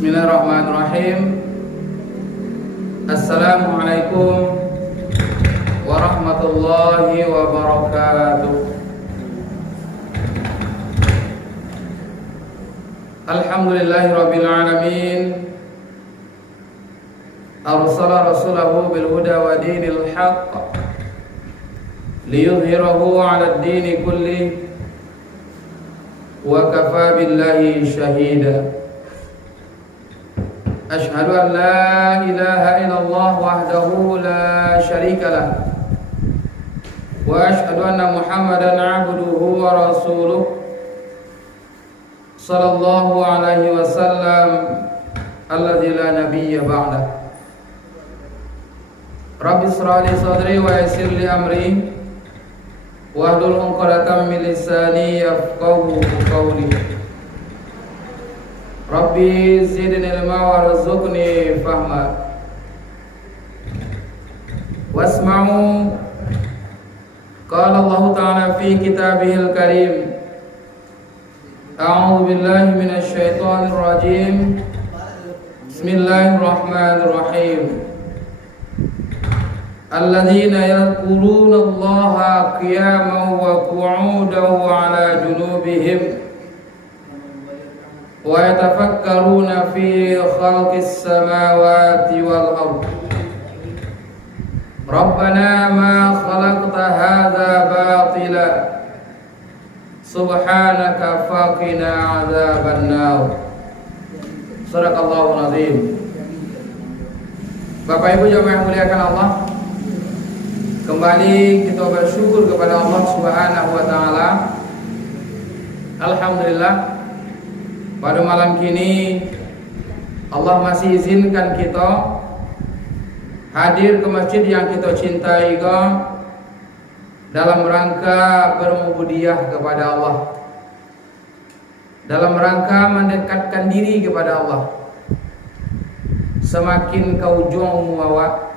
Bismillahirrahmanirrahim. Assalamualaikum warahmatullahi wabarakatuh. Alhamdulillahirabbil alamin. Arsala rasulahu bil huda wa dinil haqq liyudhhirahu 'alad dini kulli wa kafa billahi shahida. Ashhadu an la ilaha illallah wahdahu la syarika lah wa ashhadu anna Muhammadan 'abduhu wa rasuluh sallallahu alaihi wasallam alladzi la nabiyya ba'dah. Rabbi ishrah li sadri wa yassir li amri wahlul 'uqdatam min lisani yafqahu qawli. Rabbi zidni ilma warzuqni fahma. Wasma'u qala Allah ta'ala fi kitabihil karim. A'udzu billahi minasy syaithanir rajim. Bismillahirrahmanirrahim. Alladzina yadhkuruna Allaha qiyaman wa qu'udan wa 'ala junubihim wa yatafakkaruna fi khalqis samawati wal ardh. Rabbana ma khalaqta hadza batila subhanaka faqina 'adzabannar. Shadaqallahul azim. Bapak Ibu jamaah yang muliakan Allah, kembali kita bersyukur kepada Allah Subhanahu wa taala. Alhamdulillah, pada malam kini Allah masih izinkan kita hadir ke masjid yang kita cintai dalam rangka bermubudiah kepada Allah, dalam rangka mendekatkan diri kepada Allah. Semakin kau jong muawa,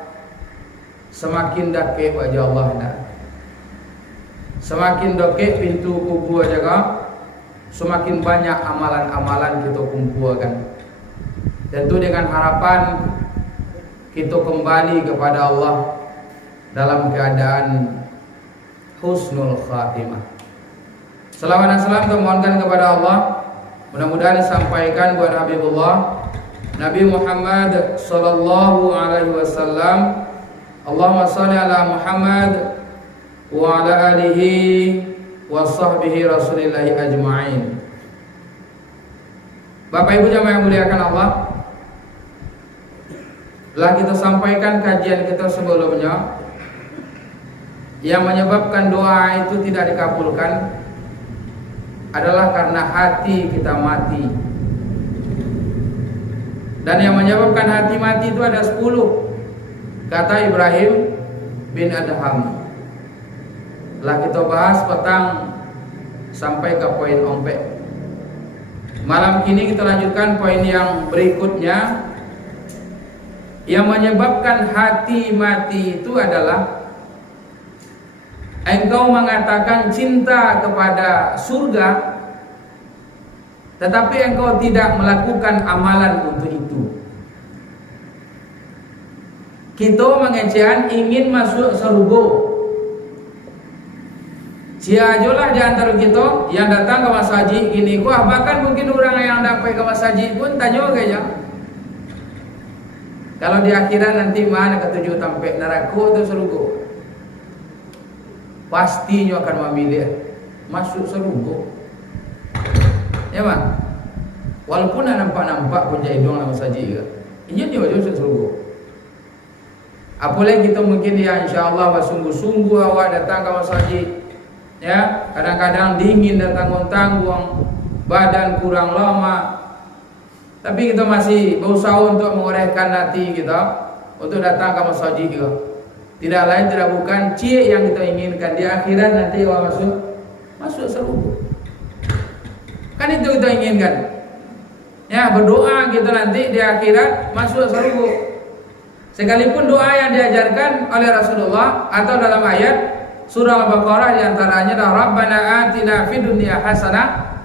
semakin dake wajah Allah dah. Semakin doke pintu kubur jaga, semakin banyak amalan-amalan kita kumpulkan. Tentu dengan harapan kita kembali kepada Allah dalam keadaan husnul khatimah. Selawat dan salam kita mohonkan kepada Allah, mudah-mudahan disampaikan buat Habibullah Nabi Muhammad sallallahu alaihi wasallam. Allahumma shalli ala Muhammad wa ala alihi wa sahbihi rasulillahi ajma'in. Bapak Ibu jamaah yang muliakan Allah, telah kita sampaikan kajian kita sebelumnya, yang menyebabkan doa itu tidak dikabulkan adalah karena hati kita mati. Dan yang menyebabkan hati mati itu ada 10, kata Ibrahim bin Adham. Telah kita bahas petang sampai ke poin ompek. Malam ini kita lanjutkan poin yang berikutnya. Yang menyebabkan hati mati itu adalah engkau mengatakan cinta kepada surga, tetapi engkau tidak melakukan amalan untuk itu. Kita mengecehan ingin masuk surga. Siajolah di antara kita yang datang ke masjid gini, bahkan mungkin orang yang dapat ke masjid pun tanya kayaknya, kalau di akhirat nanti mana ketujuh sampai neraka atau surga? Pastinya akan memilih masuk surga. Ya bang, walaupun nampak pun jadi doang dalam masjid juga, ini dia masuk surga. Apalagi kita mungkin ya insyaallah bersungguh-sungguh awak datang ke masjid. Ya, kadang-kadang dingin dan tanggung-tanggung, badan kurang lama, tapi kita masih berusaha untuk mengorehkan hati kita untuk datang ke masjid kita. Tidak lain tidak bukan cie yang kita inginkan di akhirat nanti awak masuk surga. Kan itu kita inginkan. Ya, berdoa kita nanti di akhirat masuk surga. Sekalipun doa yang diajarkan oleh Rasulullah atau dalam ayat surah Al-Baqarah diantaranya adalah Rabbana atina fid dunya hasanah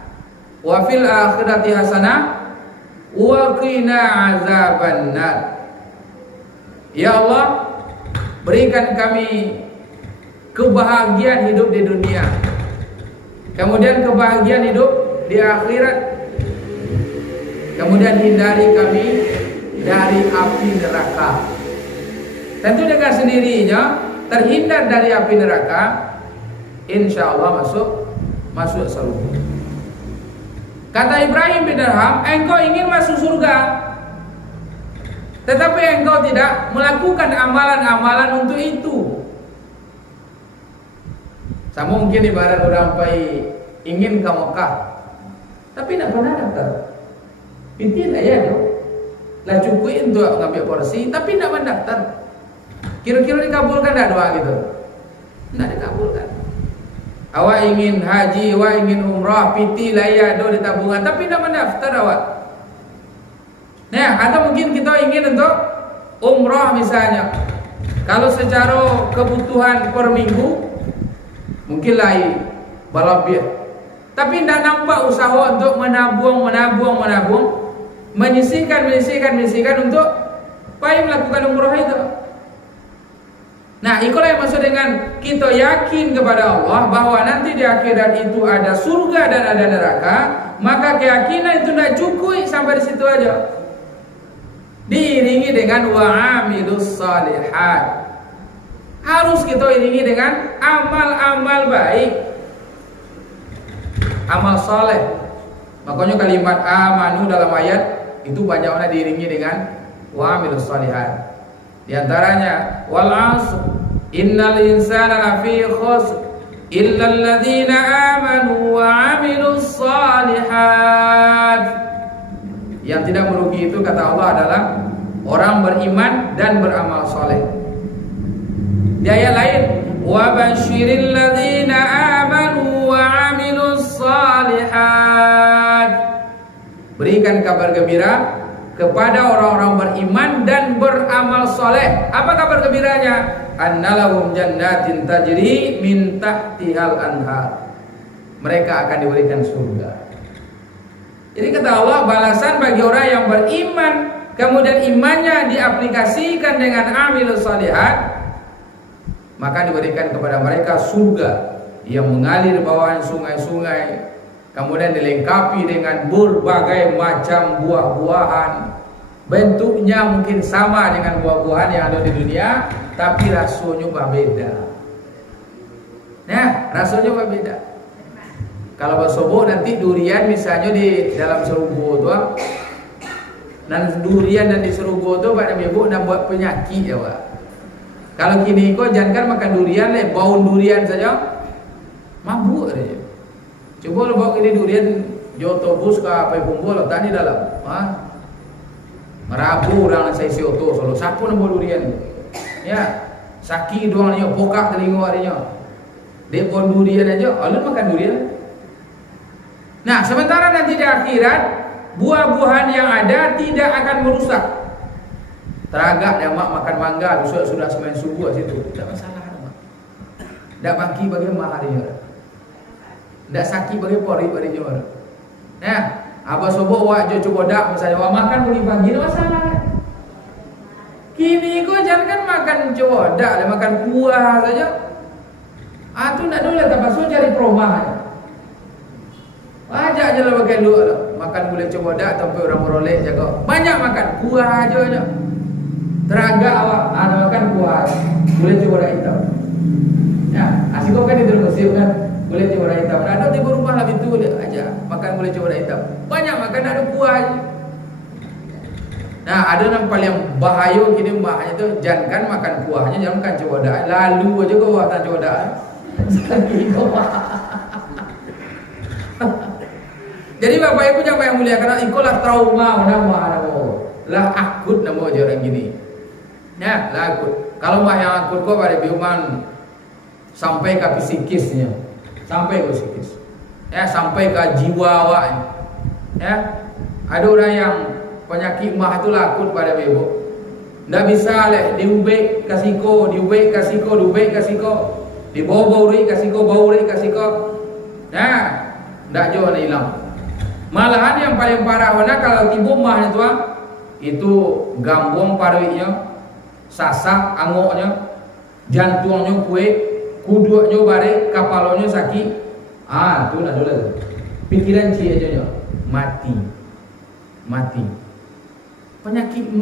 wa fil akhirati hasanah wa qina azabannar. Ya Allah, berikan kami kebahagiaan hidup di dunia, kemudian kebahagiaan hidup di akhirat, kemudian hindari kami dari api neraka. Tentu dengan sendirinya terhindar dari api neraka, insya Allah masuk surga. Kata Ibrahim bin Adham, engkau ingin masuk surga, tetapi engkau tidak melakukan amalan-amalan untuk itu. Sama mungkin ibarat orang pai ingin ke Mekah, tapi tidak pernah daftar. Intinya ya dong, lah cukup untuk ngambil porsi, tapi tidak mendaftar. Kira-kira dikabulkan tidak doa gitu? Tidak dikabulkan. Awak ingin haji, awak ingin umrah, piti laya do di tabungan, tapi tidak mendaftar awak. Nah, atau mungkin kita ingin untuk umrah misalnya. Kalau secara kebutuhan per minggu mungkin lain balapia, tapi tidak nampak usaha untuk menabung, menyisihkan untuk supaya melakukan umrah itu. Nah, itulah yang maksud dengan kita yakin kepada Allah bahwa nanti di akhirat itu ada surga dan ada neraka. Maka keyakinan itu tidak cukup sampai di situ aja. Diiringi dengan wa'amilus salihat. Harus kita iringi dengan amal-amal baik, amal saleh. Makanya kalimat amanu dalam ayat itu banyaknya diiringi dengan wa'amilus salihat. Di antaranya wal 'asr innal insana lafi khusr illa alladzina amanu wa 'amilus shalihat. Yang tidak merugi itu kata Allah adalah orang beriman dan beramal saleh. Di ayat lain wa basyiril ladzina amanu wa 'amilus shalihat. Berikan kabar gembira kepada orang-orang beriman dan beramal soleh. Apa kabar gembiranya? Annalahum jannatin tajri min tahtihal anhar. Mereka akan diberikan surga. Jadi kata Allah, balasan bagi orang yang beriman, kemudian imannya diaplikasikan dengan amilus solihat, maka diberikan kepada mereka surga yang mengalir bawahan sungai-sungai, kemudian dilengkapi dengan berbagai macam buah-buahan. Bentuknya mungkin sama dengan buah-buahan yang ada di dunia, tapi rasanya berbeda. Nah, rasanya berbeda. Kalau bersobok nanti durian misalnya di dalam serugo tu, dan durian dan di serugo tu pada ibu nak buat penyakit ya, Pak. Kalau kini kau jangan makan durian, bau durian saja mabuk saja. Coba lo bawa ini durian jotobus ke apa kumpul letak di dalam, merabu orang saya sioto solo sapu nambah durian, ya sakit doang dia, pokak telinga harinya, dia pohon durian aja, alun makan durian. Nah, sementara nanti di akhirat buah-buahan yang ada tidak akan merusak. Teragak dia mak makan mangga, besok sudah semain subuh situ, tidak masalah, tidak maki bagi mak harinya. Tidak sakit bagi pori bagi jual. Nah, abah sobo wak jo coba dak misalnya wak makan boleh pagi itu masalah. Kini kau jangan makan coba dak, makan kuah saja. Tu tidak dulu tak pasal cari perumahan. Ajak je lah makan dua lah. Makan boleh coba dak sampai orang meroleh jaga. Banyak makan kuah aja. Teragak awak ada makan kuah, boleh coba dak hitam. Ya, asyik kau kan itu musim kan. Boleh coba dah hitam. Ada di rumah lah itu aja. Makan boleh coba dah hitam. Banyak makan ada kuah aja. Nah, ada yang paling bahaya kini bahaya tu jangan makan kuahnya, jangan makan coba dah. Lalu aja kau buat coba dah. Jadi Bapak Ibu yang mulia, karena ikolah trauma nama lah akut nama orang gini. Ya, lah akut. Kalau mah yang akut kau pada biuman sampai ke psikisnya. Sampai ke psikis, ya sampai ke jiwa awak, ya ada orang yang penyakit mah itu lakut pada ibu, tidak bisa leh diubek kasiko, dibawa bau kasiko, nah tidak jauh hilang. Malahan yang paling parah mana kalau tiba mah itu gambung paruinya, sasak angoknya, jantungnya kue, kuduknya bare, kapalnya sakit. Itu nak dulu. Pikiran cie aja mati. Penyakit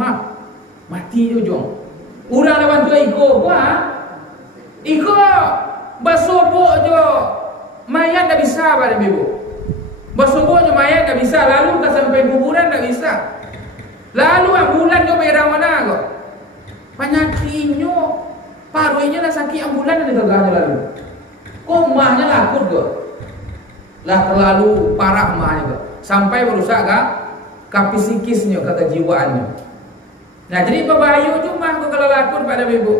mati ujung. Urang lawan tu iko basobok jo mayat dah bisa pada ibu. Basobok jo mayat dah bisa, lalu ke sampai kuburan dah bisa. Lalu ambulan jo merah mana kok? Penyakitnya paruinya dah sakit ambulan dah digagah lalu. Komahnya lakut kok. Lah terlalu parah mahnya kok. Sampai merusak ke psikisnya, ke kejiwaannya. Nah, jadi berbahaya cuma kalau lakun pada ibu.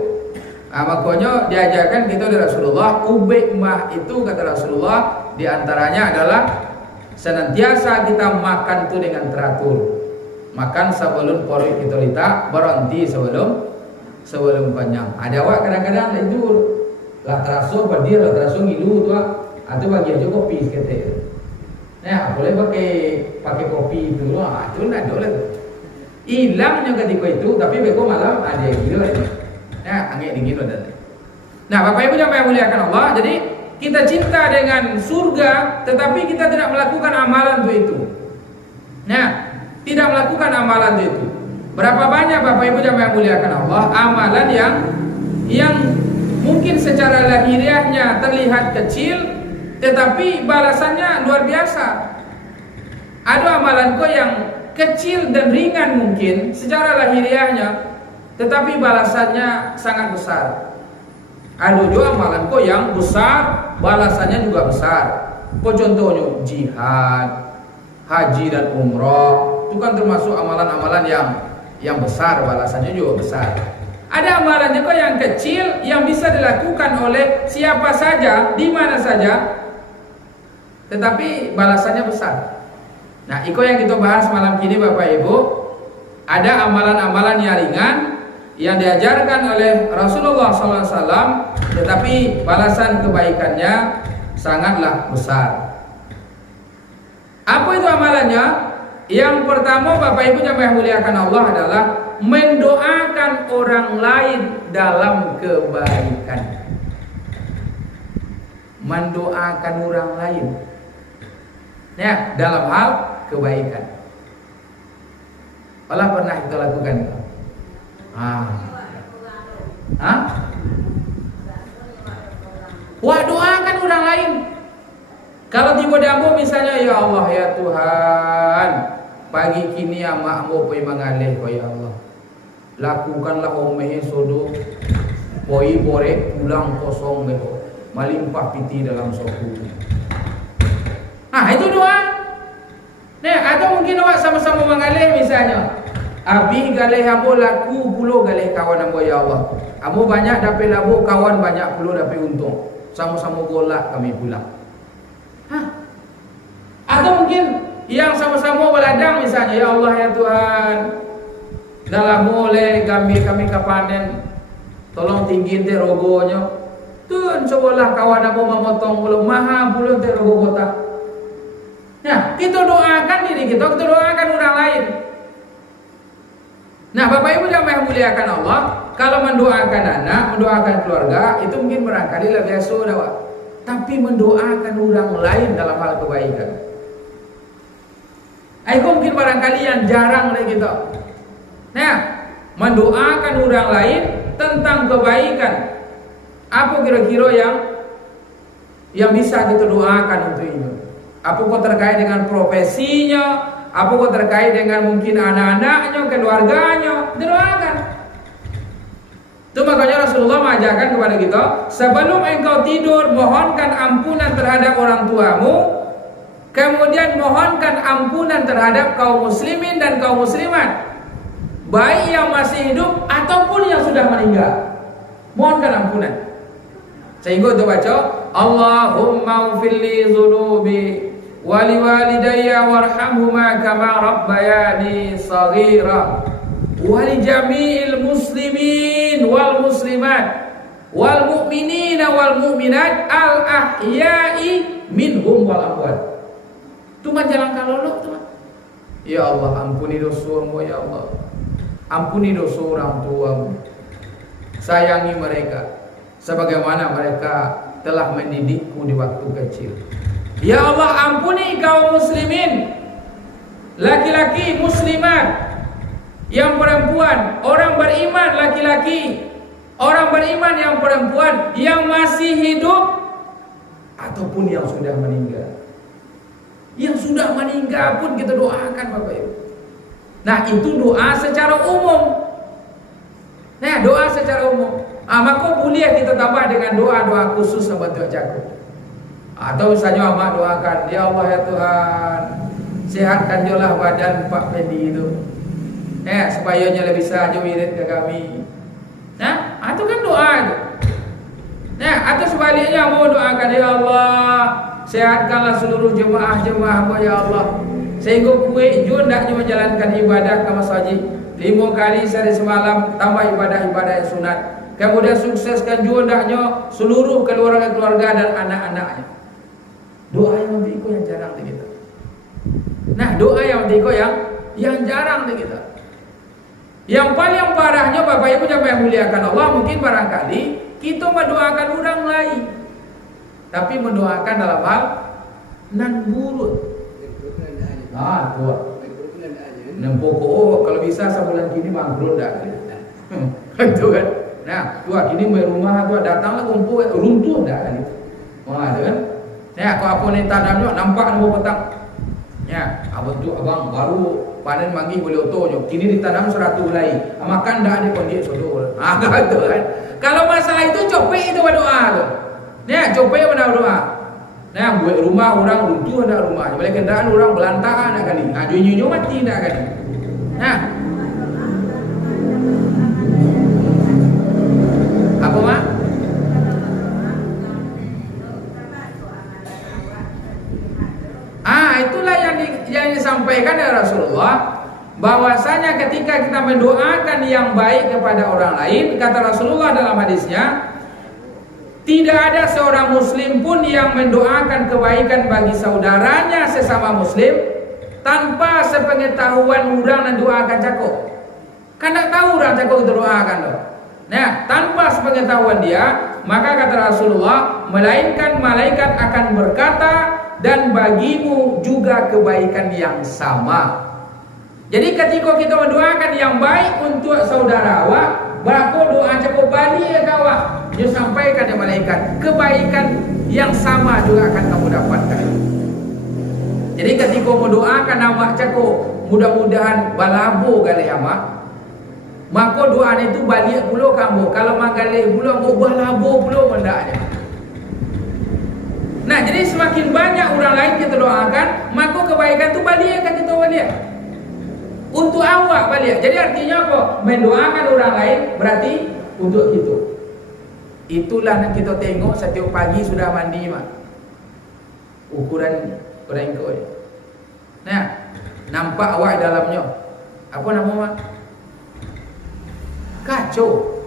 Makanya diajarkan kita dari Rasulullah, ubek mah itu kata Rasulullah diantaranya adalah senantiasa kita makan tu dengan teratur. Makan sebelum perut kita letak, berhenti sebelum kenyang. Ada awak kadang-kadang itu lah terasa berdia, lah terasa ngilu tu atau bagi aja kopi sekete. Nah, boleh pakai kopi itu lah, itu nak boleh. Hilangnya ketika itu, tapi beko malam ada yang gila ini. Angin dingin dan. Nah, Bapak Ibu yang muliakan Allah, jadi kita cinta dengan surga, tetapi kita tidak melakukan amalan itu. Nah, tidak melakukan amalan itu. Berapa banyak Bapak Ibu yang muliakan Allah, amalan yang mungkin secara lahiriahnya terlihat kecil, tetapi balasannya luar biasa. Ada amalan yang kecil dan ringan mungkin secara lahiriahnya, tetapi balasannya sangat besar. Ada juga amalan yang besar, balasannya juga besar. Contohnya jihad, haji dan umrah, itu kan termasuk amalan-amalan yang besar, balasannya juga besar. Ada amalan juga yang kecil yang bisa dilakukan oleh siapa saja, di mana saja, tetapi balasannya besar. Nah, itu yang kita bahas malam ini Bapak Ibu. Ada amalan-amalan yang ringan yang diajarkan oleh Rasulullah SAW, tetapi balasan kebaikannya sangatlah besar. Apa itu amalannya? Yang pertama Bapak Ibu yang muliakan Allah adalah mendoakan orang lain dalam kebaikan. Mendoakan orang lain, ya, dalam hal kebaikan. Allah pernah kita lakukan. Wah, doakan orang lain. Kalau tiba dambo misalnya, ya Allah ya Tuhan, pagi kini amakmu poi mengalih kau ya Allah. Lakukanlah omehe sodo, poi borek pulang kosong beho, melimpah piti dalam soku. Itu doa. Nah, atau mungkin awak sama-sama mengalih misalnya. Abi galih amo laku pulo galih kawan amo ya Allah. Amo banyak dapat labu, kawan banyak pulo dapat untung. Sama-sama golak kami pulang. Atau mungkin yang sama-sama beladang misalnya, ya Allah ya Tuhan, dalam mulai kami kapanen, tolong tinggiin te rogonya. Tuh cobalah kawan amo memotong pulo maha pulo te rogo kota. Nah, kita doakan diri kita doakan orang lain. Nah, Bapak Ibu yang muliakan Allah, kalau mendoakan anak, mendoakan keluarga, itu mungkin barangkali lah biasa dah. Tapi mendoakan orang lain dalam hal kebaikan, itu mungkin barangkali yang jarang oleh kita. Nah, mendoakan orang lain tentang kebaikan, apa kira-kira yang bisa kita doakan untuk itu? Apa kok terkait dengan profesinya? Apa kok terkait dengan mungkin anak-anaknya, keluarganya? Doakan. Itu makanya Rasulullah mengajarkan kepada kita, sebelum engkau tidur, mohonkan ampunan terhadap orang tuamu, kemudian mohonkan ampunan terhadap kaum muslimin dan kaum muslimat, baik yang masih hidup ataupun yang sudah meninggal. Mohonkan ampunan. Sehingga itu baca, Allahumma ufilli zunubi wali walidayya warhamhuma kama rabbayani saghira wali jami'il muslimin wal muslimat wal mu'minina wal mu'minat al ahya'i minhum wal amwat. Tu mah jalan kalolok tu mah. Ya Allah, ampuni dosamu ya Allah. Ampuni dosa orang tuamu. Sayangi mereka sebagaimana mereka telah mendidikku di waktu kecil. Ya Allah, ampuni kaum muslimin, laki-laki muslimat, yang perempuan, orang beriman laki-laki, orang beriman yang perempuan, yang masih hidup ataupun yang sudah meninggal. Yang sudah meninggal pun kita doakan Bapak Ibu. Nah, itu doa secara umum. Nah, doa secara umum. Maka boleh kita tambah dengan doa-doa khusus sama Tuhan Jakob. Atau misalnya amak doakan, ya Allah ya Tuhan, sehatkan jolah badan Pak Fendi itu. Supaya dia bisa wirid ke kami. Nah, itu kan doa itu. Nah, atau sebaliknya mau doakan, ya Allah, sehatkanlah seluruh jemaah-jemaah ya Allah, sehingga kue jun tak menjalankan ibadah ke masjid 5 kali sehari semalam, tambah ibadah-ibadah yang sunat. Kemudian sukseskan jun taknya seluruh keluarga dan anak-anaknya. Doa yang mendiko yang jarang di kita. Nah, doa yang mendiko yang jarang di kita. Yang paling parahnya Bapak Ibu yang muliakan Allah, mungkin barangkali kita mendoakan orang lain, tapi mendoakan dalam hal nan buruk. Tua. Nempoko kalau bisa sebulan kini bangkrut dah. Itu kan. Nah, tua kini rumah tua datanglah kumpul runtuh dah kan. Wah, kan. Ya, kalau apa ni tanamnya nampak nombor petang. Ya, abang tu abang baru panen mangi boleh otonya. Kini ditanam 100 helai. Makan dah ada kondisi sodor. Gitu kan. Kalau masalah itu copek itu berdoa tu. Ya, copek berdoa. Nah, buat rumah orang runtuh ada rumah. Boleh kendaraan orang belantakan nak kali. Junyu mati nak kali. Nah. Apa mak? Itulah yang disampaikan oleh Rasulullah, bahwasanya ketika kita mendoakan yang baik kepada orang lain, kata Rasulullah dalam hadisnya, tidak ada seorang muslim pun yang mendoakan kebaikan bagi saudaranya sesama muslim tanpa sepengetahuan orang dan doakan cakap. Kan tak tahu orang cakap itu doakan loh. Nah, tanpa sepengetahuan dia, maka kata Rasulullah, melainkan malaikat akan berkata, dan bagimu juga kebaikan yang sama. Jadi ketika kita mendoakan yang baik untuk saudara awak, berapa doa cukup balik ya kawan, dia sampaikan kepada malaikat, kebaikan yang sama juga akan kamu dapatkan. Jadi ketika mendoakan awak cukup, mudah-mudahan balabo kali amak, maka doa itu balik pula kamu. Kalau magalih pula, balabo pula mendaknya. Nah, jadi semakin banyak orang lain kita doakan, maka kebaikan itu balik akan kita balik. Untuk awak balik. Jadi artinya apa? Mendoakan orang lain berarti untuk kita. Itulah yang kita tengok setiap pagi sudah mandi mak. Ukuran orang koi. Nah, nampak awak dalamnya. Apa nama mak? Kacau.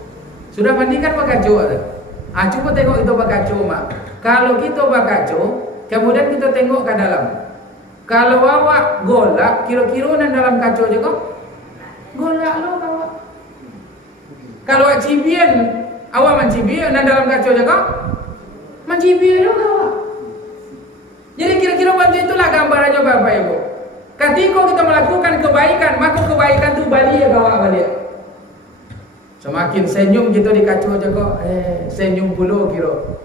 Sudah mandi kan pak kacau ada. Cuba tengok itu pak kacau mak. Kalau kita berkacau, kemudian kita tengok ke dalam. Kalau awak golak, kira-kira nan dalam kacau je kok? Golak lo awak. Kalau awak cibian, awak mencibian nan dalam kacau je kok? Mencibian lo awak. Jadi kira-kira macam itulah gambarannya Bapak Ibu. Ketika kita melakukan kebaikan, maka kebaikan itu balik ke awak balik. Semakin senyum kita di kacau je kok, senyum pula kira.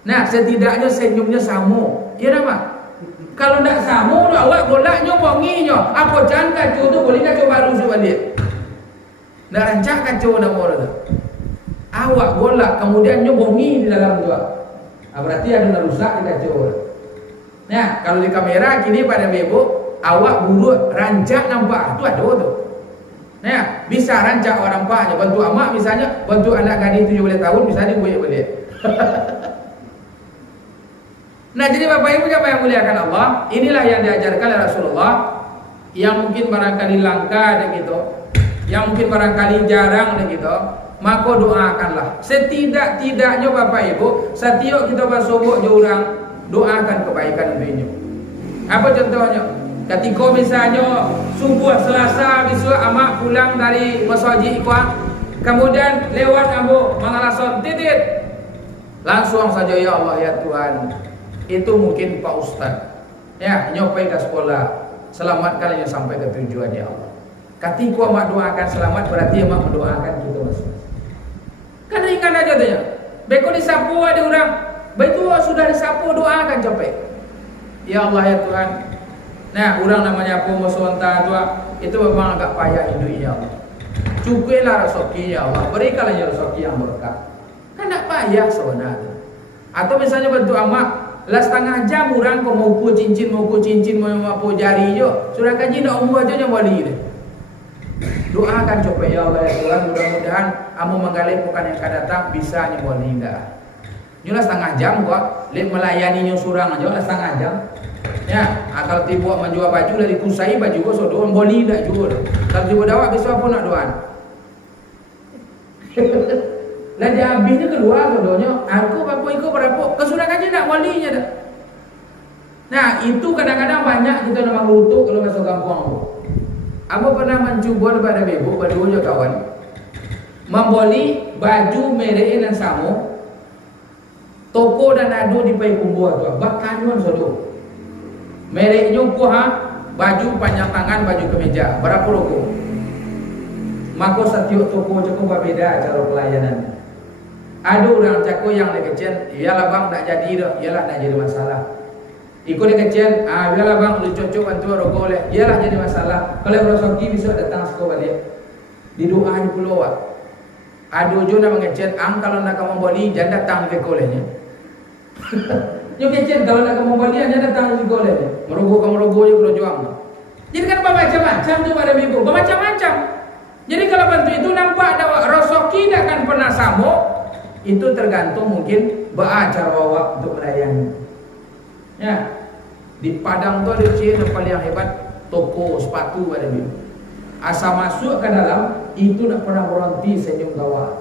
Nah, setidaknya senyumnya sama. Ya tak mak? Kalau tak sama, awak golaknya, bonginya. Apa jangan kacau tu boleh kacau baru sebalik. Nak rancak kacau nama orang tu. Awak golak, kemudian bongi di dalam tu. Berarti ada rusak di kacau. Nah, kalau di kamera kini pada bebo, awak buruk rancak nampak tu ada tu. Nah, bisa rancak orang paknya. Bantu amak misalnya, bantu anak gadis 17 tahun misalnya boleh balik. Nah, jadi Bapak Ibu yang muliakan Allah, inilah yang diajarkan oleh Rasulullah, yang mungkin barangkali langka dan gitu, yang mungkin barangkali jarang dan gitu, maka doakanlah. Setidak-tidaknya Bapak Ibu, setiap kita bersobok orang, doakan kebaikan untuknya. Apa contohnya? Ketika misalnya subuh Selasa besok amak pulang dari masjid Ikhwan, kemudian lewat ambo mangalason titit, langsung saja ya Allah ya Tuhan, itu mungkin Pak Ustaz ya nyopai ke sekolah, selamatkan yang sampai ke tujuan ya Allah. Ketika amak doakan selamat berarti amak mendoakan kita masing-masing. Kan ringan aja tanya. Beko disapu ada orang, betul sudah disapu doakan capek. Ya Allah ya Tuhan. Nah, orang namanya pemusonta itu memang agak payah hidup ya Allah. Cukuplah rezeki ya Allah, berikanlah rezeki yang berkah. Kan tak payah sebenarnya. Atau misalnya bentuk amak, lah setengah jam orang kau mau cincin, mau apa jari jo, sudah kaji nak umur aja yang wali deh. Doakan coba ya Allah ya Tuhan, mudah-mudahan amu menggali bukan yang akan datang bisa yang wali dah. Nyulah setengah jam kok, lihat melayani nyusurang aja lah setengah jam. Ya, kalau tiba menjual baju lah dikusai baju kau sodoan boli dah jual. Kalau tiba dawa besok apa nak doan? Lah dia habisnya keluar sodonya. Aku apa ikut berapa? Kesudah kaji nak walinya dah. Nah itu kadang-kadang banyak kita nama rutuk kalau masuk kampung. Aku pernah mencoba pada bebo, pada dua kawan, membeli baju merek dan samo. Toko dan adu di Pai Kumbu tu, bakanyuan sodo. Mereknya kuha, baju panjang tangan, baju kemeja, berapa roko? Maka setiap toko cukup berbeda cara pelayanan. Ada orang cako yang kecil, iyalah bang tak jadi dah, iyalah tak jadi masalah. Ikut dia kecil, iyalah bang lu cocok bantu roko leh, iyalah jadi masalah. Kalau berosoki bisa datang sekolah balik. Di doa di pulau. Ada juga nama kecil, kalau nak kamu beli jangan datang ke kolenya. Yo kecil kalau nak kamu beli jangan datang ke kolenya. Merogoh je kalau juang. Jadi kan macam-macam tu pada minggu, macam-macam. Jadi kalau bantu itu nampak ada rosoki tak akan pernah samo, itu tergantung mungkin cara awak untuk melayani. Ya, di Padang tu ada yang paling hebat toko sepatu pada minggu. Asal masuk ke dalam itu tak pernah berhenti senyum tawa.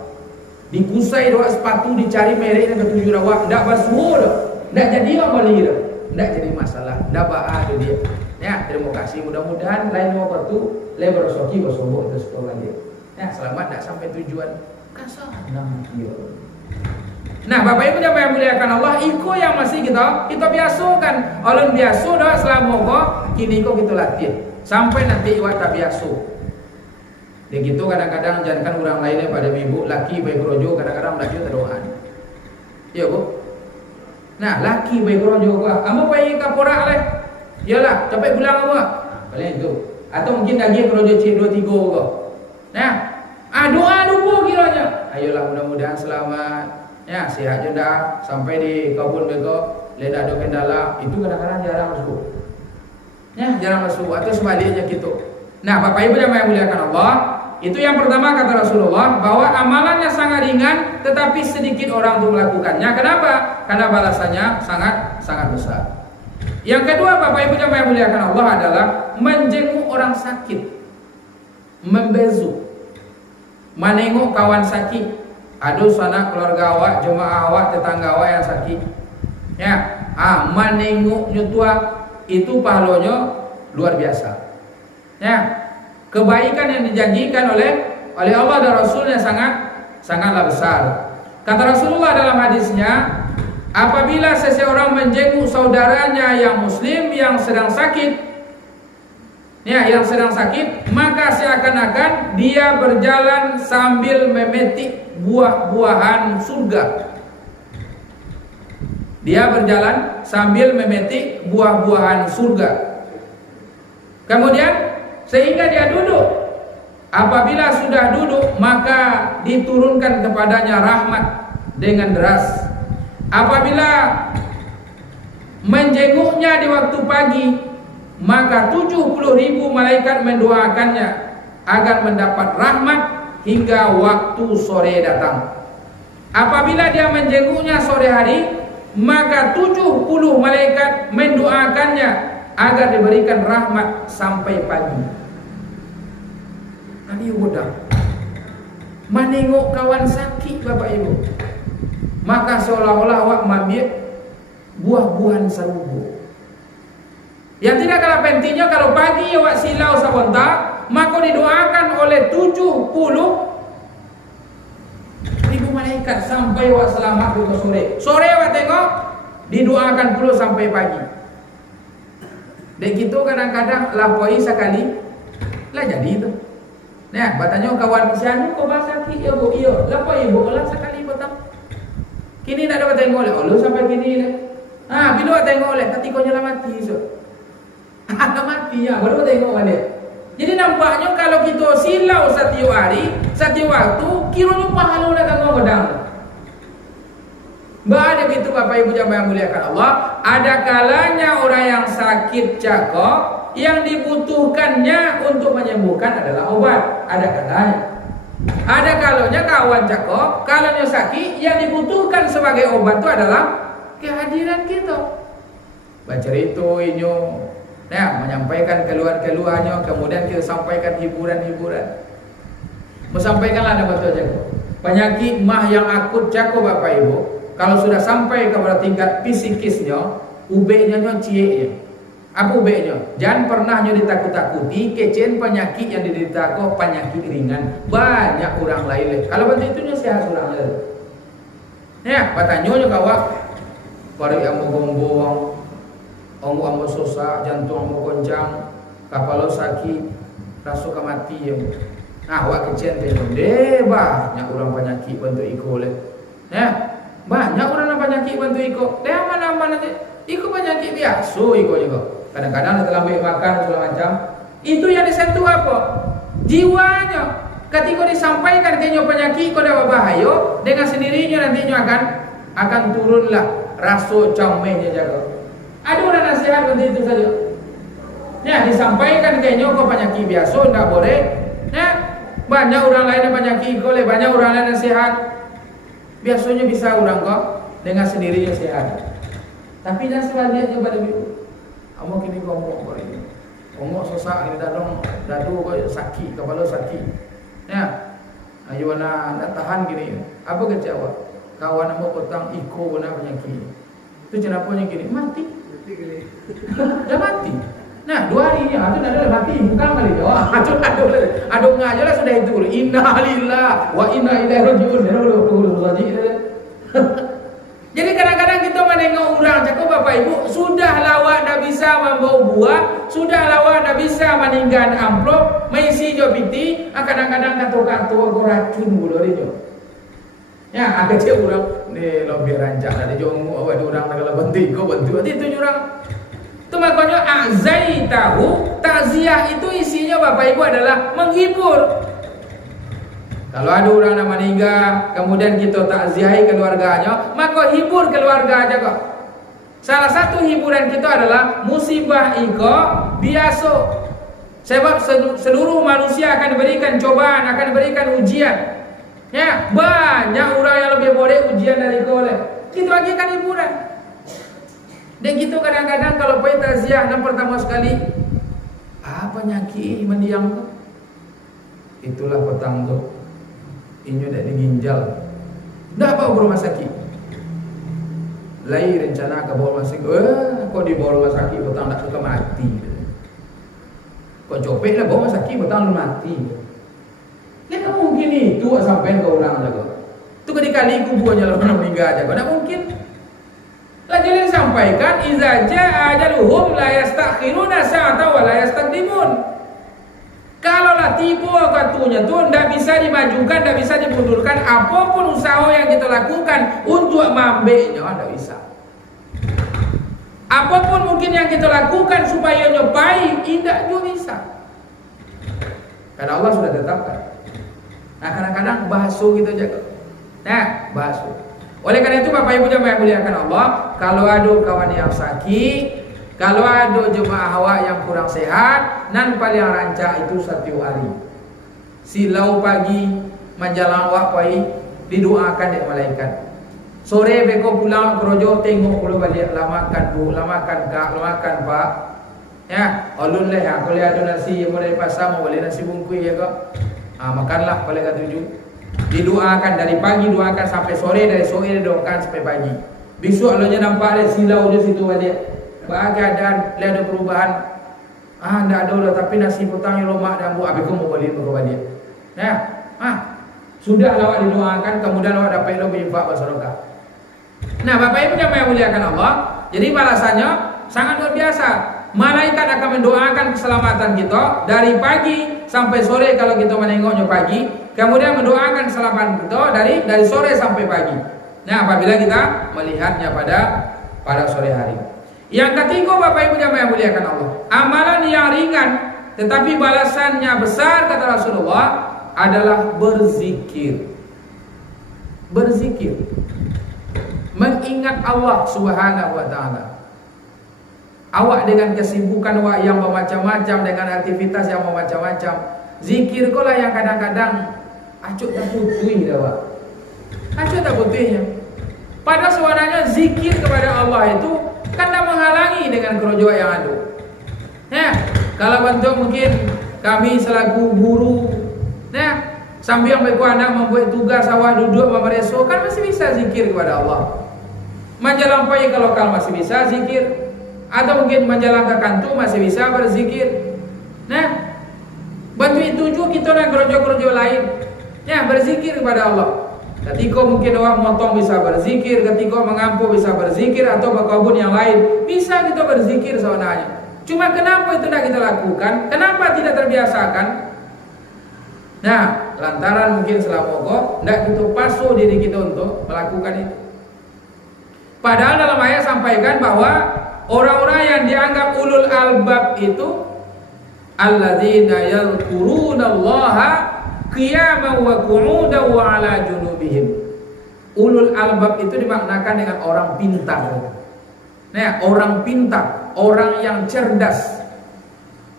Dikusai doa sepatu dicari merek dan ketujuh rawak, tak basuh dah, tak jadi orang beli dah, tak jadi masalah, tak ba'a dia. Ya, terima kasih. Mudah-mudahan lain waktu lain berosoki bersombong terus sekolah dia. Ya, selamat tak sampai tujuan. Kasar nama dia. Nah, Bapak Ibu yang muliakan Allah, iko yang masih kita biasa kan. Orang biasa dah selama kok kini kok kita latih sampai nanti iwat tak biasa. Dan gitu kadang-kadang jangankan orang lainnya pada ibu laki baik rojo kadang-kadang laki terdoa. Ya bu. Nah laki baik rojo gua, kamu pergi kaporak leh. Yalah, capek pulang apa? Paling itu. Atau mungkin lagi rojo cik 2-3 gua. Nah, doa lupa kiranya. Ayolah mudah-mudahan selamat. Ya sihat je dah sampai di kebun bego, leda ada kendala. Itu kadang-kadang jarang masuk. Ya jarang masuk atau sebaliknya gitu. Nah Bapak Ibu yang muliakan Allah, itu yang pertama kata Rasulullah bahwa amalannya sangat ringan tetapi sedikit orang untuk melakukannya. Kenapa? Karena balasannya sangat besar. Yang kedua Bapak Ibu yang muliakan Allah adalah menjenguk orang sakit, membezu, menengok kawan sakit. Aduh sanak keluarga awak, jemaah awak, tetangga awak yang sakit. Ya, menengok nyetua itu pahalanya luar biasa. Ya, kebaikan yang dijanjikan oleh Allah dan Rasulnya sangatlah besar. Kata Rasulullah dalam hadisnya, apabila seseorang menjenguk saudaranya yang muslim yang sedang sakit, maka seakan-akan dia berjalan sambil memetik buah-buahan surga. Dia berjalan sambil memetik buah-buahan surga. Kemudian sehingga dia duduk. Apabila sudah duduk, maka diturunkan kepadanya rahmat dengan deras. Apabila menjenguknya di waktu pagi, maka 70.000 malaikat mendoakannya agar mendapat rahmat hingga waktu sore datang. Apabila dia menjenguknya sore hari, maka 70 malaikat mendoakannya agar diberikan rahmat sampai pagi. Tadi udah menengok kawan sakit Bapak Ibu, maka seolah-olah awak mengambil buah-buahan sarubo. Yang tidak kalah pentingnya kalau pagi awak silau sabonta, maka didoakan oleh 70.000 malaikat sampai awak selamat ke sore. Sore awak tengok didoakan pula sampai pagi. Dek gitu kadang-kadang lapoi sekali lah jadi itu. Nah, batanya kawan sianu kau bahasa ki ya bu iyo, lapoi ibu lah sekali potong. Kini nak dapat tengok oleh, lu sampai kini le. Bila tengok oleh, ketika nyala mati so. Mati ya, baru tengok balik. Jadi nampaknya kalau kita silau setiap hari, setiap waktu, kiranya pahala nak tengok pedang. Ada begitu Bapak Ibu jamaah yang muliakan Allah, ada kalanya orang yang sakit cakok, yang dibutuhkannya untuk menyembuhkan adalah obat. Ada kalanya. Ada kalanya kawan cakok, kalanya sakit, yang dibutuhkan sebagai obat itu adalah kehadiran kita. Baca itu inyo, nah, menyampaikan keluhan-keluhannya, kemudian kita sampaikan hiburan-hiburan. Menyampaikanlah ada betul cakok. Penyakit mah yang akut cakok Bapak Ibu, kalau sudah sampai kepada tingkat psikisnya, ubeknya cieknya. Apa ubeknya? Jangan pernah ditakut-takuti kecen penyakit yang diderita kok penyakit ringan. Banyak orang lain. Kalau betul itu sehat orang lain. Ya, patanya kawak pari amu gombong, amu susah, jantung amu goncang, kapalo sakit, rasa kematian. Nah, awak kecen teh banyak orang penyakit bentuk iko le. Ya. Banyak orang penyakit bantu iko. Dia mana-mana aja. Iko penyakit biasa iko juga. Kadang-kadang setelah makan segala macam, itu yang disentuh apa? Jiwanya. Ketika disampaikan kenyang penyakit iko dah berbahaya, dengan sendirinya nantinya akan turunlah rasa comehnya jaga. Ada orang nasihat seperti itu saja. Ya, disampaikan kenyang kau penyakit biasa tidak boleh. Ya, banyak orang lain yang penyakit iko, banyak orang lain yang sehat. Biasanya bisa orang kok dengan sendirinya sehat. Tapi jangan selanjutnya pada biru. Kamu kini ngomong kau ini. Ngomong susah ini dadu kau sakit, kepala sakit. Ya, ayo nak tahan gini. Apa kecewa? Kawan kamu petang iko benar penyakit. Itu kenapanya gini mati. Dah mati. Nah 2 hari ini itu dah mati bukan kali dia. Aduh ngaja lah sudah itu. Inna lillahi wa inna ilaihi rajiun. Jadi kadang-kadang kita menengok orang cakap Bapak Ibu sudah lawak dah bisa membawa buah, sudah lawak dah bisa meninggal amplop, mengisi jopiti, kadang-kadang kata-kata aku racun bulu dia. Ya, agak cek orang ni lebih rancak lah dia jomuk awak orang kalau bantu itu orang. Itu makanya azai tahu takziah itu isinya Bapak Ibu adalah menghibur. Kalau ada orang yang meninggal, kemudian kita takziahi keluarganya, maka hibur keluarga aja kok. Salah satu hiburan kita adalah musibah iko biasa. Sebab seluruh manusia akan diberikan cobaan, akan diberikan ujian. Ya, banyak orang yang lebih boleh ujian dari iko oleh. Kita lagi kan hiburan. Dan gitu kadang-kadang kalau pergi takziah dan pertama sekali apa nyaki mendiang itulah petang tu inyo dak diginjal dah bawa rumah sakit lai rencana ke bawa rumah sakit kok di bawa rumah sakit petang dak suka mati kok copek lah bawa rumah sakit petang mati lihat mungkin itu sampai ke orang jaga tu kali kubuannya lepas meninggal aja tak mungkin. Lagi sampaikan iza jaa ajaluhum la yastakhiruna sa'ata wa la yastaqdimun. Kalau lah tiba waktunya tu tidak bisa dimajukan, tidak bisa dimundurkan. Apapun usaha yang kita lakukan untuk mambeknya tidak bisa. Apapun mungkin yang kita lakukan supaya nyopai tidak juga bisa. Karena Allah sudah tetapkan. Nah kadang-kadang bahasa kita jaga. Nah bahasa. Oleh karena itu Bapak Ibu jemaah yang muliakan Allah, kalau ada kawan yang sakit, kalau ada jemaah awak yang kurang sehat, nan paling rancak itu 1 hari. Silau pagi menjalan awak pai didoakan oleh malaikat. Sore beko pulang kerojo tengok pula balik lamakan bu, lamakan kak, lamakan pak. Ya, ulun leh aku lihat ada nasi yang dari pasar mau beli nasi bungkus ya kok. Makanlah pada ke-7. Didoakan dari pagi doakan sampai sore, dari sore didoakan sampai pagi. Besok kalau nampak ada silau di situ balik. bagi ada perubahan. Enggak ada lah, tapi nasi putang lomak dan bu abiku mau beli kepada dia. Ya, sudah lawak didoakan, kemudian lawak dapat lo berinfak bersedekah. Nah, Bapak Ibu yang muliakan Allah, jadi balasannya sangat luar biasa. Malaikat akan mendoakan keselamatan kita dari pagi sampai sore kalau kita menengoknya pagi, kemudian mendoakan keselamatan kita dari sore sampai pagi. Nah, apabila kita melihatnya pada sore hari. Yang ketiga, Bapak Ibu yang muliakan Allah, amalan yang ringan tetapi balasannya besar kata Rasulullah adalah berzikir. Berzikir, mengingat Allah Subhanahu wa taala. Awak dengan kesibukan awak yang bermacam-macam, dengan aktivitas yang bermacam-macam, zikir kolah yang kadang-kadang acuk tak putih dah, acuk tak putihnya. Padahal sebenarnya zikir kepada Allah itu kan tak menghalangi dengan kerojo yang ada. Ya, kalau bentuk mungkin kami selaku guru, ya, sambil mereka anak membuat tugas awak duduk memereso, kan masih bisa zikir kepada Allah. Menjalankan kalau masih bisa zikir, atau mungkin menjalankan kantu masih bisa berzikir. Nah, bantu itu juga kita dan kerojo-kerojo lain, ya, berzikir kepada Allah. Ketika mungkin orang motong bisa berzikir, ketika mengampu bisa berzikir, atau berkebun yang lain bisa kita berzikir sebenarnya. Cuma kenapa itu tidak kita lakukan? Kenapa tidak terbiasakan? Nah, lantaran mungkin selama kok tidak kita pasu diri kita untuk melakukan itu. Padahal dalam ayat sampaikan bahwa orang-orang yang dianggap ulul albab itu alladzina yadhkurunallaha qiyaman wa qu'udan wa 'ala junubihim. Ulul albab itu dimaknakan dengan orang pintar. Nah, orang pintar, orang yang cerdas.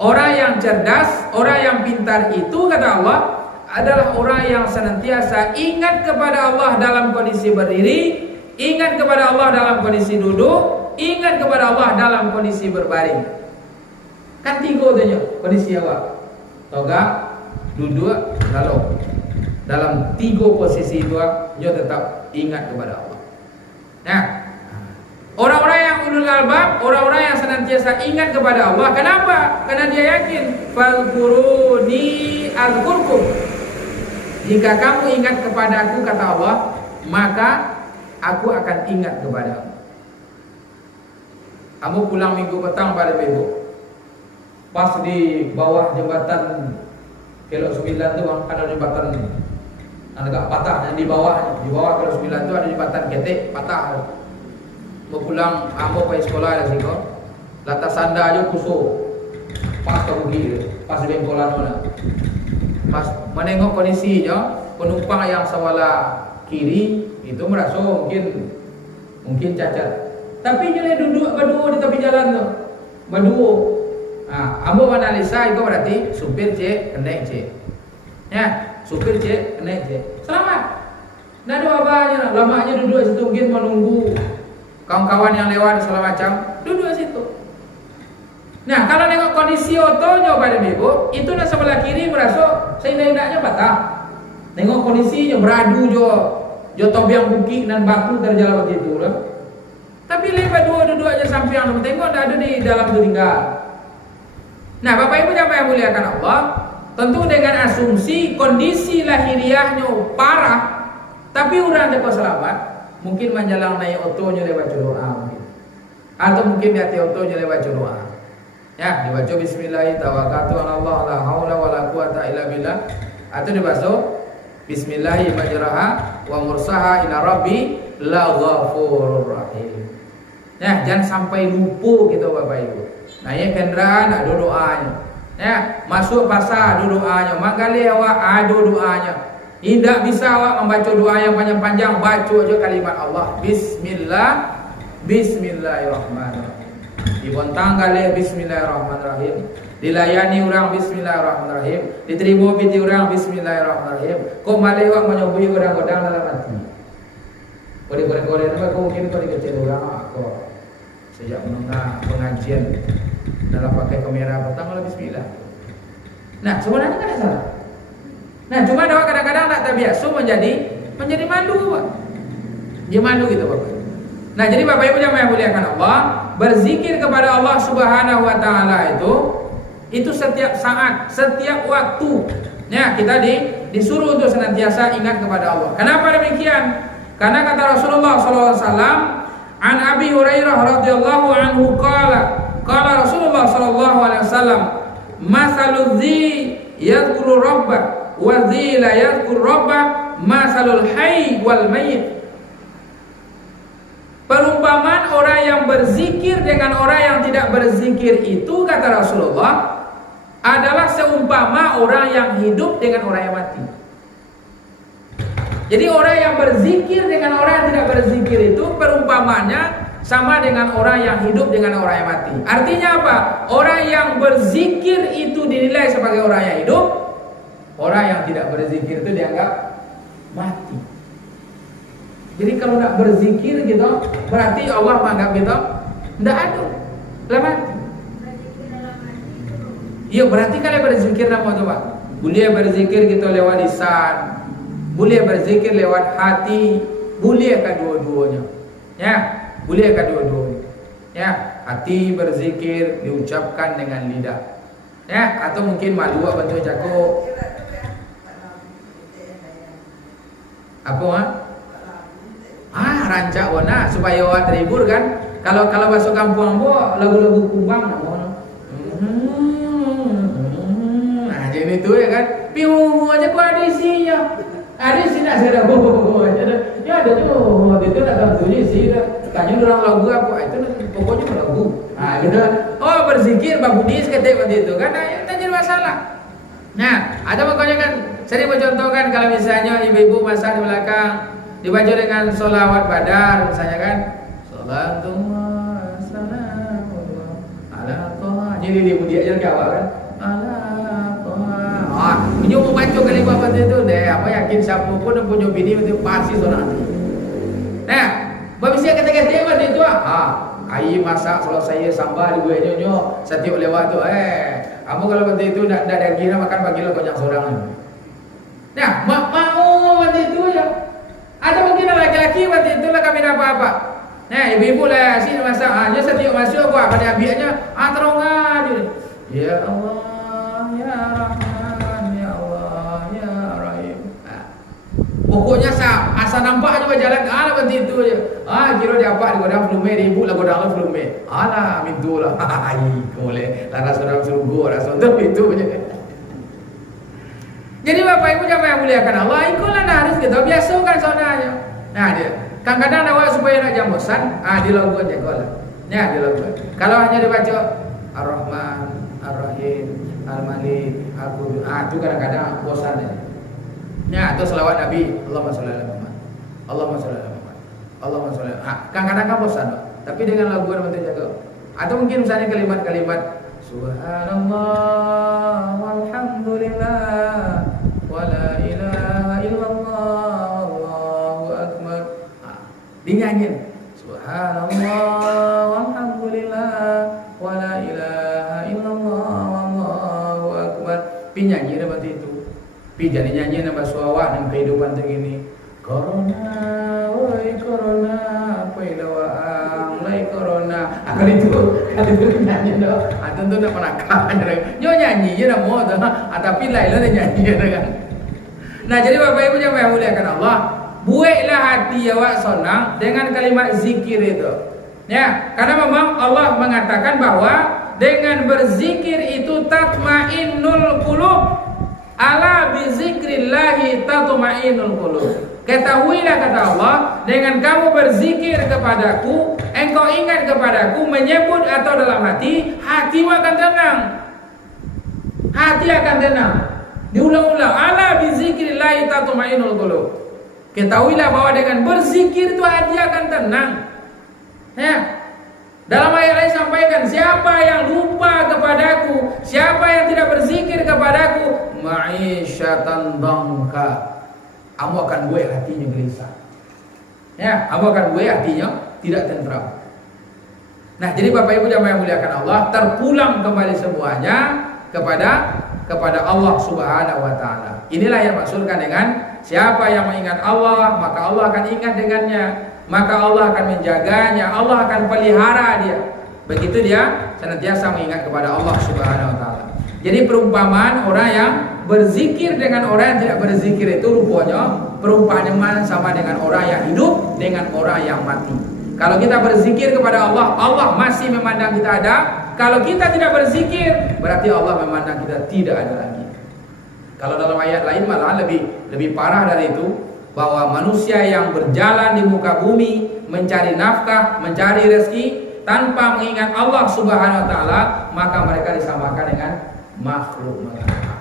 Orang yang cerdas, orang yang pintar itu kata Allah adalah orang yang senantiasa ingat kepada Allah dalam kondisi berdiri, ingat kepada Allah dalam kondisi duduk, ingat kepada Allah dalam kondisi berbaring. Kan tiga tanya kondisi awak. Toga, duduk, lalu dalam tiga posisi itu dia tetap ingat kepada Allah. Nah, orang-orang yang ulul albab, orang-orang yang senantiasa ingat kepada Allah. Kenapa? Karena dia yakin fadhkuruni azkurkum. Jika kamu ingat kepadaku kata Allah, maka aku akan ingat kepadamu. Kamu pulang minggu petang pada ibu, pas di bawah jembatan Kelok 9 itu kan ada jembatan agak patah, dan di bawah Kelok 9 itu ada jembatan ketek patah. Mau pulang ambo ke sekolah ada siko, lantas sanda aja kusuk, pas ke bugil, pas di bengkolan mana, pas menengok kondisinya penumpang yang sawala kiri itu merasa mungkin cacat. Tapi dia duduk berdua di tepi jalan tuh, berdua. Nah, ambo analisa itu berarti supir C, kenek C. Ya, supir C, kenek C. Selamat. Nggak ada apa-apanya, lamanya duduk situ mungkin menunggu kawan-kawan yang lewat segala macam, duduk situ. Nah, kalau nengok kondisi otonya pada ibu, itu na sebelah kiri merasa seindah-indahnya patah. Nengok kondisinya beradu jo tobiang bukit dan batu terjalan begitu lah. Tapi lepas duduk aja sampai yang tengok ada di dalam itu tinggal. Nah, Bapak Ibu yang muliakan Allah, tentu dengan asumsi kondisi lahiriahnya parah, tapi orang dapat selamat, mungkin menjalang naik otonya lewat doa mungkin. Atau mungkin di hati otonya lewat doa. Ya, dibaca bismillah tawakkaltu 'ala Allah la haula wala quwata illa billah. Atau dibaca bismillah majraha wa mursaha ila rabbi la ghafurur rahim. Ya, jangan sampai lupa gitu Bapak Ibu. Naik kendaraan ada doanya. Ya, masuk pasar ada doanya. Manggali awak ada doanya. Tidak bisa awak membaca doa yang panjang-panjang, baca aja kalimat Allah. Bismillahirrahmanirrahim. Dibontang kali bismillahirrahmanirrahim. Dilayani orang bismillahirrahmanirrahim. Diterima biti orang bismillahirrahmanirrahim. Kok malah awak menyobui orang-orang dalam hati. Kode-kode nama kau mungkin kau dikecil orang aku. Sejak menengah pengajian dalam pakai kamera petang oleh bismillah. Nah, sebenarnya kan salah. Nah, cuma doa kadang-kadang tak terbiasa menjadi malu, Pak. Dia malu gitu, Bapak. Nah, jadi Bapak Ibu yang muliakan Allah, berzikir kepada Allah Subhanahu wa taala itu setiap saat, setiap waktu. Ya, kita disuruh untuk senantiasa ingat kepada Allah. Kenapa demikian? Karena kata Rasulullah sallallahu alaihi wasallam, an Abi Hurairah radhiyallahu anhu qala Rasulullah sallallahu alaihi wasallam, "Matsalul dzi yadhkuru rabbah wa dzi la yadhkuru rabbah, matsalul hayy wal mayyit." Perumpamaan orang yang berzikir dengan orang yang tidak berzikir itu, kata Rasulullah, adalah seumpama orang yang hidup dengan orang yang mati. Jadi orang yang berzikir dengan orang yang tidak berzikir itu perumpamaannya sama dengan orang yang hidup dengan orang yang mati. Artinya apa? Orang yang berzikir itu dinilai sebagai orang yang hidup, orang yang tidak berzikir itu dianggap mati. Jadi kalau nak berzikir gitu, berarti Allah menganggap gitu tidak ada, lah mati. Iya, berarti kalian berzikir nama coba. Boleh berzikir gitu lewat lisan, boleh berzikir lewat hati, boleh kedua-duanya. Ya, boleh kedua-duanya. Ya, hati berzikir diucapkan dengan lidah. Ya, atau mungkin malu bentuk jago. Apa? Rancak wana supaya awak terhibur kan. Kalau masuk kampung ambo lagu-lagu kumbang nama. Jadi itu ya kan. Piu aja ku adisinya. Adisi nak sedap. Ya ada tuh waktu itu nak bunyi sih. Tanya orang lagu apa itu pokoknya lagu. Gitu. Oh berzikir babudis ketik waktu itu kan. Itu jadi masalah. Nah, ada pokoknya kan sering mencontohkan kalau misalnya ibu-ibu masak di belakang dibaca dengan sholawat badar misalnya kan, sholatullah salamullah ala toha, jadi dia aja ke awal kan, ala toha. Ini mau baca kali bapak itu deh, apa yakin siapa pun yang punya bini itu pasti sholat. Nah, bapak siapa kata-kata waktu itu air masak kalau saya sambal ibu nyo setiap lewat tu kamu kalau waktu itu nak daging makan bagilah kau yang seorang. Nah, mau waktu itu ya. Ada mungkin laki-laki waktu itu lah kami apa-apa. Nah, ibu-ibu lah sini masak. Dia setiap masuk apa pada abianya terongah je. Ya Allah, ya Rahman, ya Allah, ya Rahim. Pokoknya asal nampak aja berjalan ke arah waktu itu je. Kira dia apa di godang flume, di ibu lah godang lah flume. Alah, mintulah. Boleh. Laras godang surga, laras untuk itu je. Jadi Bapak Ibu yang muliakan Allah, ikulah harus kita biasakan saudaranya. Nah dia, kadang-kadang awak supaya nak jam bosan, dilakukan je kau lah. Ya dilakukan. Kalau hanya dibaca Ar-Rahman, Ar-Rahim, Al-Malik, Al-Qudus, itu kadang-kadang bosan ya. Ya, itu selawat Nabi, Allahumma sholli ala Muhammad, Allahumma sholli ala Muhammad, Allahumma sholli. Kadang-kadang kan bosan, tapi dengan lagu yang penting jaga. Atau mungkin misalnya kalimat-kalimat Subhanallah walhamdulillah wa la ilaha illallah Allahu akbar. Dinyanyiin Subhanallah walhamdulillah wa la ilaha illallah Allahu akbar. Pinyanyi seperti itu. Jadi nyanyi nama suawak dan kehidupan begini. Corona, woi corona, apa ilawang, lai corona. Kali itu nyanyi doh. Tentu nak menakan. Nyo nyanyi je nak mau tu. Tapi lain lah nyanyi kan. Nah jadi Bapak Ibu yang muliakan Allah, buatlah hati awak senang dengan kalimat zikir itu. Ya, karena memang Allah mengatakan bahwa dengan berzikir itu tatmainnul qulub. Ala bizikrillahi tatma'innul qulub. Ketahuilah kata Allah, dengan kamu berzikir kepadaku, engkau ingat kepadaku, menyebut atau dalam hati, hatimu akan tenang. Hati akan tenang. Diulang-ulang, ala bizikrillahi tatma'innul qulub. Ketahuilah bahwa dengan berzikir itu hati akan tenang. Ya. Dalam ayat lain sampaikan, siapa yang lupa kepadaku, siapa yang tidak berzikir kepadaku, ma'isyatan dangka, kamu akan buat hatinya gelisah. Ya, kamu akan buat hatinya tidak tentram. Nah, jadi Bapak Ibu yang muliakan Allah, terpulang kembali semuanya kepada Allah Subhanahu wa taala. Inilah yang maksudkan dengan siapa yang mengingat Allah, maka Allah akan ingat dengannya. maka Allah akan menjaganya, Allah akan pelihara dia. Begitu dia senantiasa mengingat kepada Allah Subhanahu wa taala. Jadi perumpamaan orang yang berzikir dengan orang yang tidak berzikir itu rupanya perumpamaan sama dengan orang yang hidup dengan orang yang mati. Kalau kita berzikir kepada Allah, Allah masih memandang kita ada. Kalau kita tidak berzikir, berarti Allah memandang kita tidak ada lagi. Kalau dalam ayat lain malah lebih parah dari itu, bahwa manusia yang berjalan di muka bumi mencari nafkah, mencari rezeki tanpa mengingat Allah Subhanahu wa taala, maka mereka disamakan dengan makhluk melata.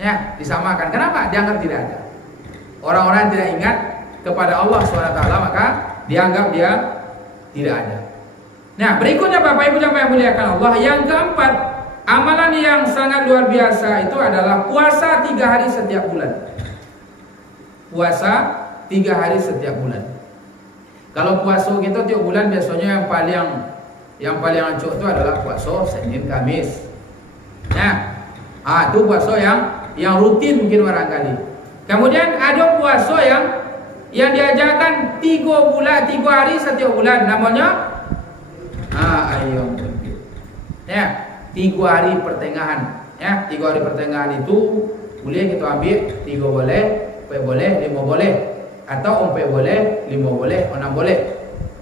Ya, disamakan. Kenapa? Dianggap tidak ada. Orang-orang yang tidak ingat kepada Allah Subhanahu wa taala, maka dianggap dia tidak ada. Nah, berikutnya Bapak Ibu yang muliakan Allah, yang keempat, amalan yang sangat luar biasa itu adalah puasa 3 hari setiap bulan. Puasa 3 hari setiap bulan. Kalau puasa kita tiap bulan biasanya yang paling ancur itu adalah puasa Senin Kamis. Nah, itu puasa yang rutin mungkin barangkali. Kemudian ada puasa yang diajarkan 3 hari setiap bulan, namanya ayam. Ya, 3 hari pertengahan. Ya, 3 hari pertengahan itu boleh kita ambil 3 boleh, 4 boleh, 5 boleh, atau 4 boleh, 5 boleh, 6 boleh.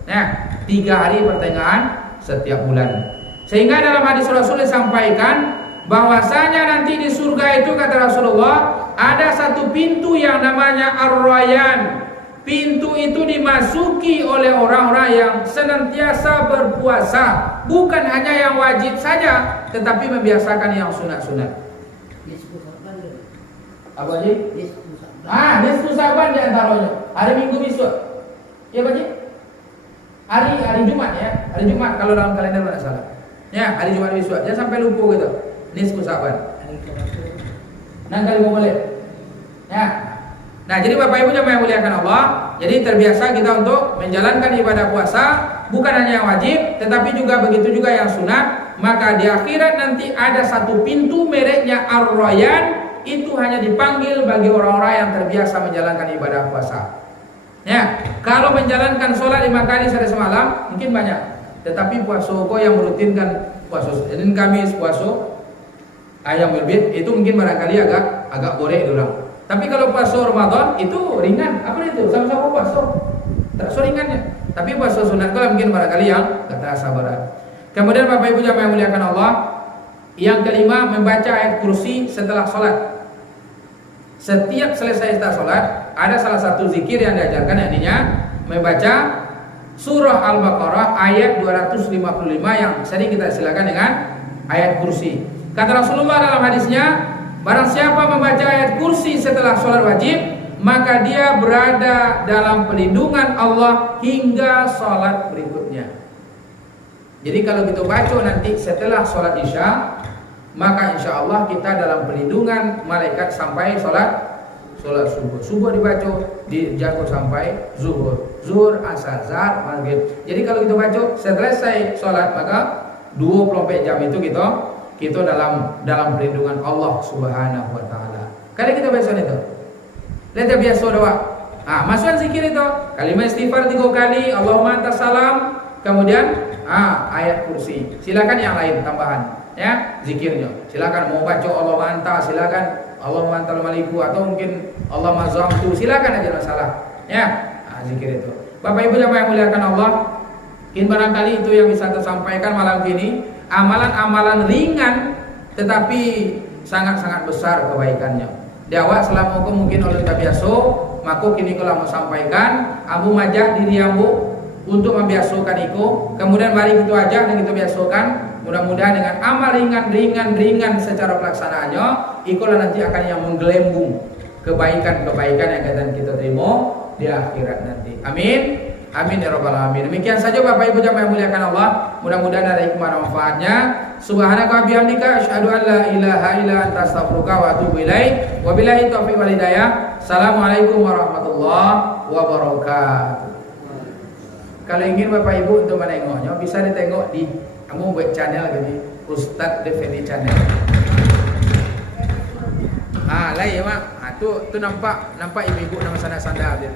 Nah, 3 hari pertengahan setiap bulan. Sehingga dalam hadis Rasul disampaikan bahwasanya nanti di surga itu, kata Rasulullah, ada satu pintu yang namanya Ar-Rayyan. Pintu itu dimasuki oleh orang-orang yang senantiasa berpuasa, bukan hanya yang wajib saja, tetapi membiasakan yang sunat-sunat. Apa sih? Nisfu Sa'ban di antaranya. Hari Minggu besok. Ya Pak Ji? Hari Jumat ya. Hari Jumat kalau dalam kalender tidak salah. Ya, hari Jumat besok. Jangan sampai lupa gitu. Nisfu Sa'ban. Kali mau boleh. Ya. Nah, jadi Bapak Ibu yang muliakan Allah, jadi terbiasa kita untuk menjalankan ibadah puasa, bukan hanya yang wajib, tetapi juga begitu juga yang sunat. Maka di akhirat nanti ada satu pintu mereknya Ar-Rayyan, itu hanya dipanggil bagi orang-orang yang terbiasa menjalankan ibadah puasa. Ya, kalau menjalankan sholat 5 kali sehari semalam mungkin banyak, tetapi puasa yang merutinkan puasa Senin Kamis, puasa ayam berbit, itu mungkin barangkali agak borek orang. Tapi kalau puasa Ramadan itu ringan, apa itu? Sama-sama puasa, tak so ringannya. Tapi puasa sunat kalau mungkin barangkali yang tak terasa berat. Kemudian Bapak Ibu yang muliakan Allah, yang kelima, membaca ayat kursi setelah sholat. Setiap selesai sholat, ada salah satu zikir yang diajarkan, yakninya membaca surah Al-Baqarah ayat 255 yang sering kita silakan dengan ayat kursi. Kata Rasulullah dalam hadisnya, barang siapa membaca ayat kursi setelah sholat wajib, maka dia berada dalam pelindungan Allah hingga sholat berikutnya. Jadi kalau kita baca nanti setelah sholat isya, maka insya Allah kita dalam pelindungan malaikat sampai sholat subuh. Subuh dibaca, dijaga sampai zuhur, asar, zuhur, maghrib. Jadi kalau kita baca selesai sholat, maka 24 jam itu kita dalam perlindungan Allah Subhanahu wa taala. Kali kita biasa itu. Lihat biasa doa. Masukkan zikir itu. Kalimat istighfar 3 kali, Allahumma antas salam, kemudian ayat kursi. Silakan yang lain tambahan, ya, zikirnya. Silakan mau baca Allahumma anta, silakan Allahumma antal maliku, atau mungkin Allahumma zamtu, silakan aja masalah. Ya, zikir itu. Bapak Ibu yang muliakan Allah, mungkin barangkali itu yang bisa tersampaikan malam ini. Amalan-amalan ringan tetapi sangat-sangat besar kebaikannya. Di awal selama mungkin oleh kita biasa, maka kini kalau mau sampaikan, abu majak diri ambu untuk membiasakan itu. Kemudian mari kita ajak dan kita biasakan. Mudah-mudahan dengan amal ringan secara pelaksanaannya, ikulah nanti akan yang menggelembung kebaikan-kebaikan yang akan kita terima di akhirat nanti. Amin. Amin ya rabbal alamin. Demikian saja Bapak Ibu yang muliakan Allah. Mudah-mudahan ada hikmah dan manfaatnya. Subhanaka bihamdika asyhadu an la ilaha illa anta astaghfiruka wa atubu ilaik. Wabillahi taufiq wal hidayah. Assalamualaikum warahmatullahi wabarakatuh. Kalau ingin Bapak Ibu untuk menengoknya, bisa ditengok di kamu buat channel gini, Ustadz Defendi Channel. Lah ya mak, tuh nampak ibu-ibu nama sana sandal dia.